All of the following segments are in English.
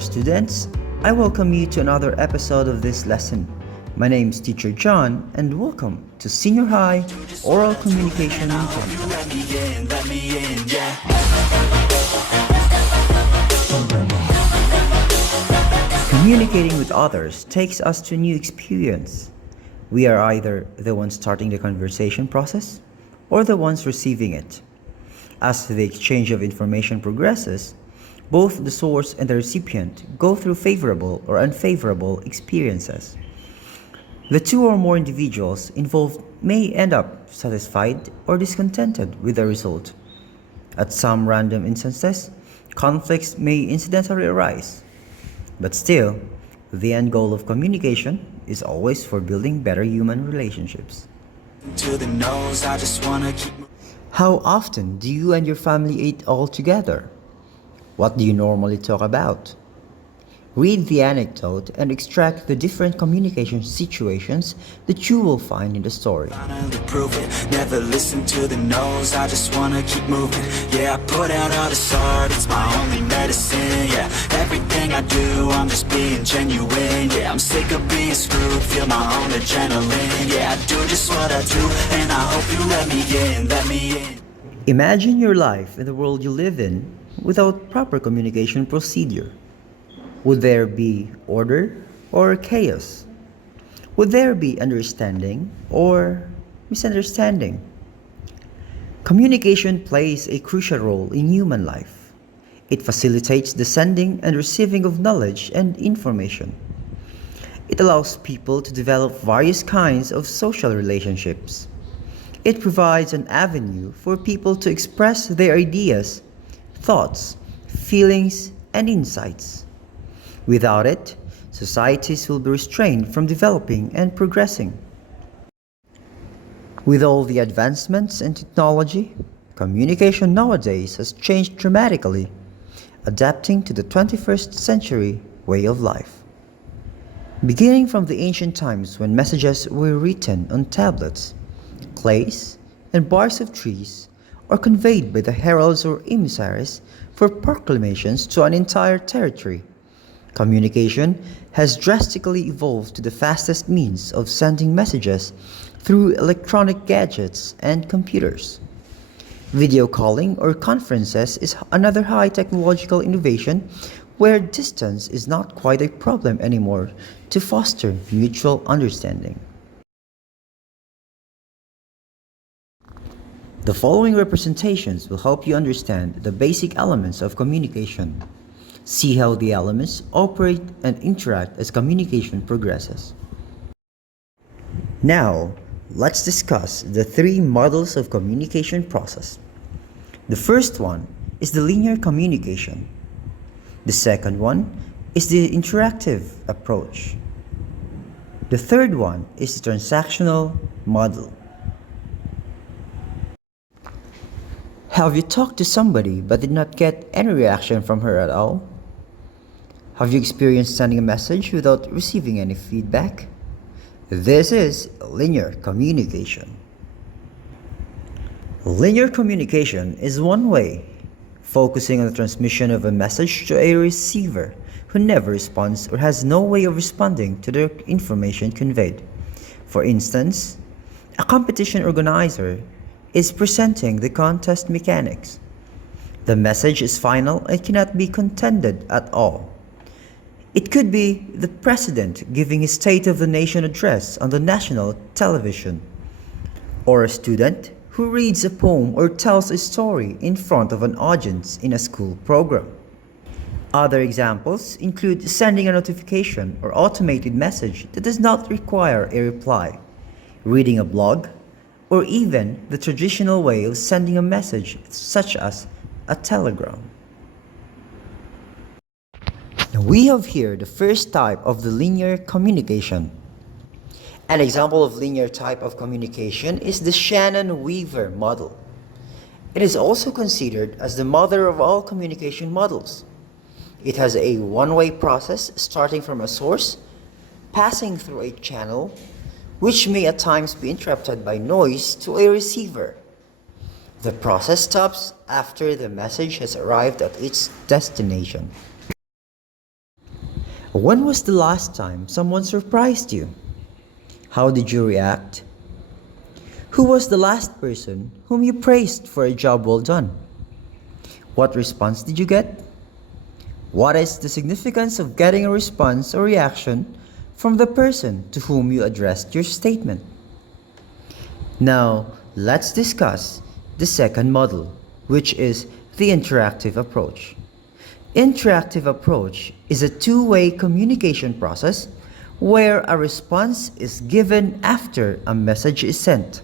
there, students. I welcome you to another episode of this lesson. My name is Teacher John, and welcome to Senior High Oral Communication Intensive. Communicating with others takes us to a new experience. We are either the ones starting the conversation process or the ones receiving it. As the exchange of information progresses, both the source and the recipient go through favorable or unfavorable experiences. The two or more individuals involved may end up satisfied or discontented with the result. At some random instances, conflicts may incidentally arise. But still, the end goal of communication is always for building better human relationships. How often do you and your family eat all together? What do you normally talk about? Read the anecdote and extract the different communication situations that you will find in the story. Never listen to the no's, I just wanna keep moving. Yeah, I put out all this art, it's my only medicine. Yeah, everything I do, I'm just being genuine. Yeah, I'm sick of being screwed, feel my own adrenaline. Yeah, I do just what I do, and I hope you let me in, let me in. Imagine your life in the world you live in without proper communication procedure. Would there be order or chaos? Would there be understanding or misunderstanding? Communication plays a crucial role in human life. It facilitates the sending and receiving of knowledge and information. It allows people to develop various kinds of social relationships. It provides an avenue for people to express their ideas, thoughts, feelings, and insights. Without it, societies will be restrained from developing and progressing. With all the advancements in technology, communication nowadays has changed dramatically, adapting to the 21st century way of life. Beginning from the ancient times when messages were written on tablets, clays, and bars of trees, or conveyed by the heralds or emissaries for proclamations to an entire territory, communication has drastically evolved to the fastest means of sending messages through electronic gadgets and computers. Video calling or conferences is another high technological innovation where distance is not quite a problem anymore to foster mutual understanding. The following representations will help you understand the basic elements of communication. See how the elements operate and interact as communication progresses. Now, let's discuss the three models of communication process. The first one is the linear communication. The second one is the interactive approach. The third one is the transactional model. Have you talked to somebody but did not get any reaction from her at all? Have you experienced sending a message without receiving any feedback? This is linear communication. Linear communication is one way, focusing on the transmission of a message to a receiver who never responds or has no way of responding to the information conveyed. For instance, a competition organizer is presenting the contest mechanics. The message is final and cannot be contended at all. It could be the president giving his State of the Nation address on the national television, or a student who reads a poem or tells a story in front of an audience in a school program. Other examples include sending a notification or automated message that does not require a reply, reading a blog, or even the traditional way of sending a message such as a telegram. Now we have here the first type of the linear communication. An example of linear type of communication is the Shannon-Weaver model. It is also considered as the mother of all communication models. It has a one-way process starting from a source, passing through a channel, which may at times be interrupted by noise to a receiver. The process stops after the message has arrived at its destination. When was the last time someone surprised you? How did you react? Who was the last person whom you praised for a job well done? What response did you get? What is the significance of getting a response or reaction from the person to whom you addressed your statement? Now, let's discuss the second model, which is the interactive approach. Interactive approach is a two-way communication process where a response is given after a message is sent.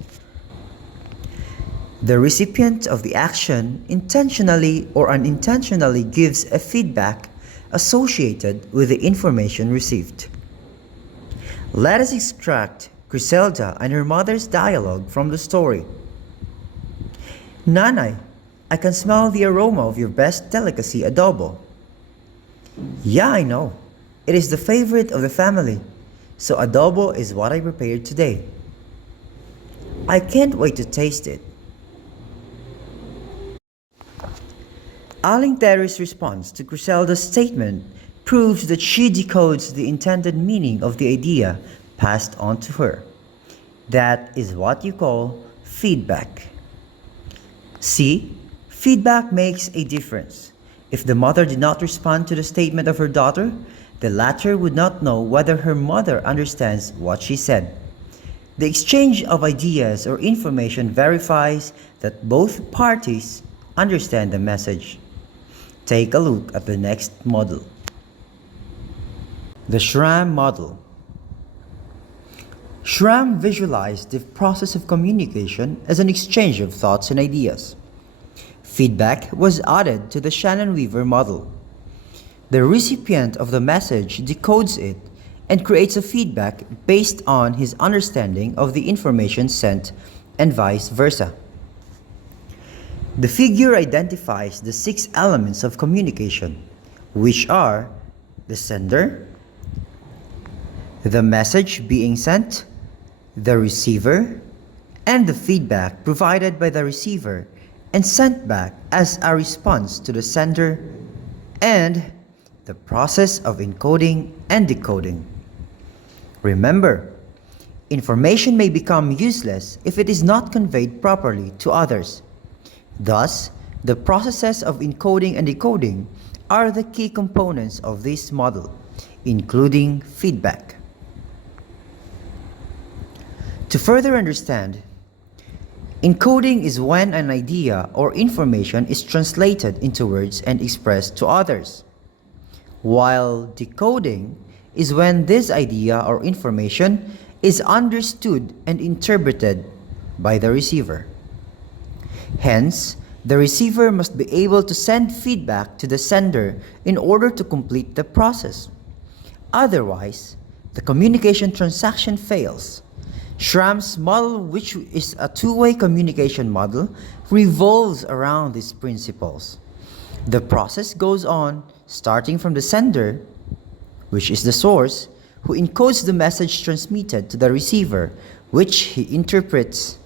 The recipient of the action intentionally or unintentionally gives a feedback associated with the information received. Let us extract Griselda and her mother's dialogue from the story. Nanay, I can smell the aroma of your best delicacy, adobo. Yeah, I know. It is the favorite of the family, so adobo is what I prepared today. I can't wait to taste it. Aling Terry's response to Griselda's statement proves that she decodes the intended meaning of the idea passed on to her. That is what you call feedback. See, feedback makes a difference. If the mother did not respond to the statement of her daughter, the latter would not know whether her mother understands what she said. The exchange of ideas or information verifies that both parties understand the message. Take a look at the next model. The Schramm model. Schramm visualized the process of communication as an exchange of thoughts and ideas. Feedback was added to the Shannon-Weaver model. The recipient of the message decodes it and creates a feedback based on his understanding of the information sent and vice versa. The figure identifies the 6 elements of communication, which are the sender, the message being sent, the receiver, and the feedback provided by the receiver and sent back as a response to the sender, and the process of encoding and decoding. Remember, information may become useless if it is not conveyed properly to others. Thus, the processes of encoding and decoding are the key components of this model, including feedback. To further understand, encoding is when an idea or information is translated into words and expressed to others, while decoding is when this idea or information is understood and interpreted by the receiver. Hence, the receiver must be able to send feedback to the sender in order to complete the process. Otherwise, the communication transaction fails. Schramm's model, which is a two-way communication model, revolves around these principles. The process goes on starting from the sender, which is the source, who encodes the message transmitted to the receiver, which he interprets,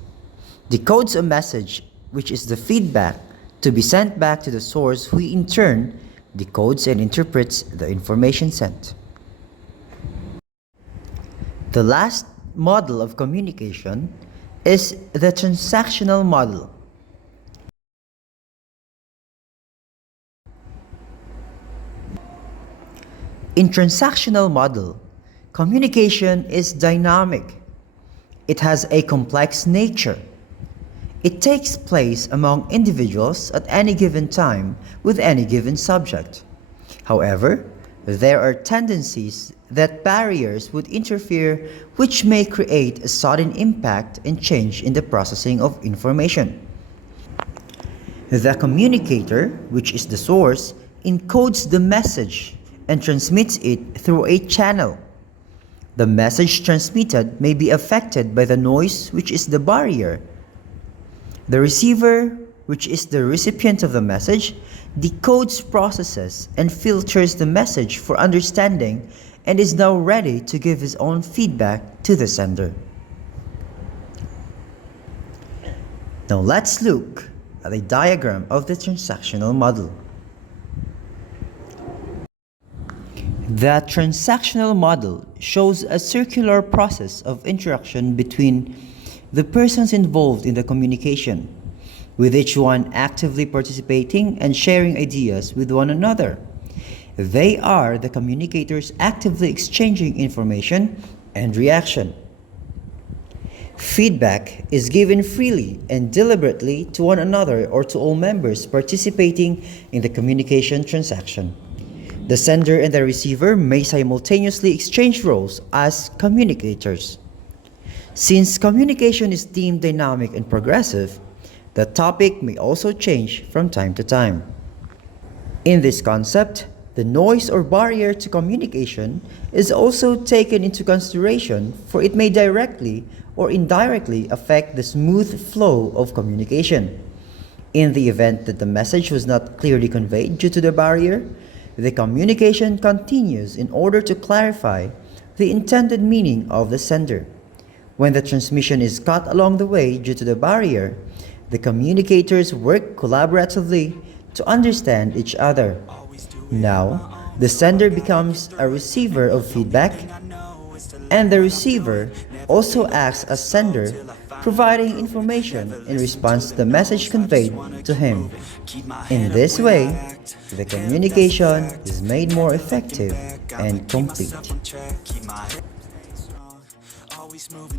decodes a message, which is the feedback, to be sent back to the source, who in turn decodes and interprets the information sent. The last model of communication is the transactional model. In transactional model, communication is dynamic. It has a complex nature. It takes place among individuals at any given time with any given subject. However, there are tendencies that barriers would interfere which may create a sudden impact and change in the processing of information. The communicator, which is the source, encodes the message and transmits it through a channel. The message transmitted may be affected by the noise, which is the barrier. The receiver, which is the recipient of the message, decodes, processes, and filters the message for understanding and is now ready to give his own feedback to the sender. Now let's look at a diagram of the transactional model. That transactional model shows a circular process of interaction between the persons involved in the communication, with each one actively participating and sharing ideas with one another. They are the communicators actively exchanging information and reaction. Feedback is given freely and deliberately to one another or to all members participating in the communication transaction. The sender and the receiver may simultaneously exchange roles as communicators. Since communication is deemed dynamic and progressive, the topic may also change from time to time. In this concept, the noise or barrier to communication is also taken into consideration, for it may directly or indirectly affect the smooth flow of communication. In the event that the message was not clearly conveyed due to the barrier, the communication continues in order to clarify the intended meaning of the sender. When the transmission is cut along the way due to the barrier, the communicators work collaboratively to understand each other. Now, the sender becomes a receiver of feedback, and the receiver also acts as sender, providing information in response to the message conveyed to him. In this way, the communication is made more effective and complete.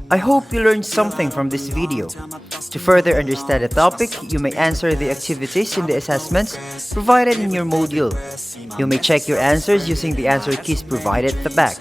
I hope you learned something from this video. To further understand the topic, you may answer the activities in the assessments provided in your module. You may check your answers using the answer keys provided at the back.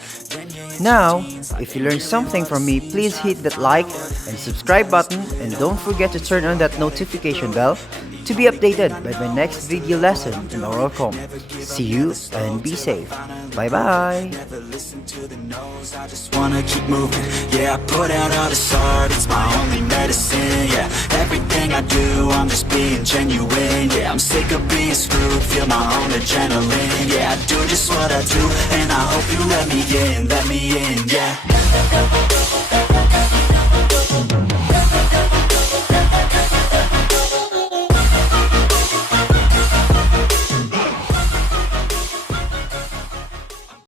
Now, if you learned something from me, please hit that like and subscribe button, and don't forget to turn on that notification bell to be updated by my next video lesson in oral comm. See you and be safe. Bye bye. I just wanna keep moving. Yeah, I put out all this art, it's my only medicine. Yeah, everything I do, I'm just being genuine. Yeah, I'm sick of being screwed, feel my own adrenaline. Yeah, I do just what I do, and I hope you let me in, let me in.